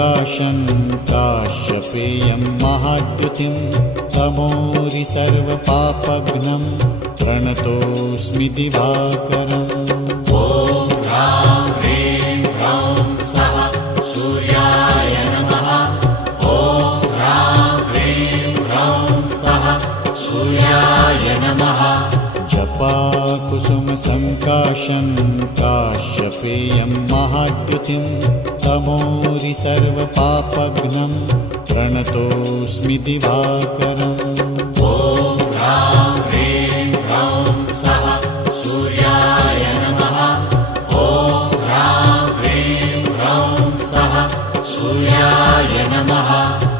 सङ्काशं काश्यपेयं महाद्युतिं तमोरि सर्वपापघ्नं प्रणतोऽस्मि दिवाकरम्। ॐ ह्रां ह्रीं ह्रौं स्वः सूर्याय नमः। ॐ ह्रां ह्रीं ह्रौं स्वः सूर्याय नमः। जपाकुसुमसङ्काशं काश्यपेयं महाद्युतिं तमोरि सर्वपापघ्नं प्रणतोऽस्मि दिवाकरम्।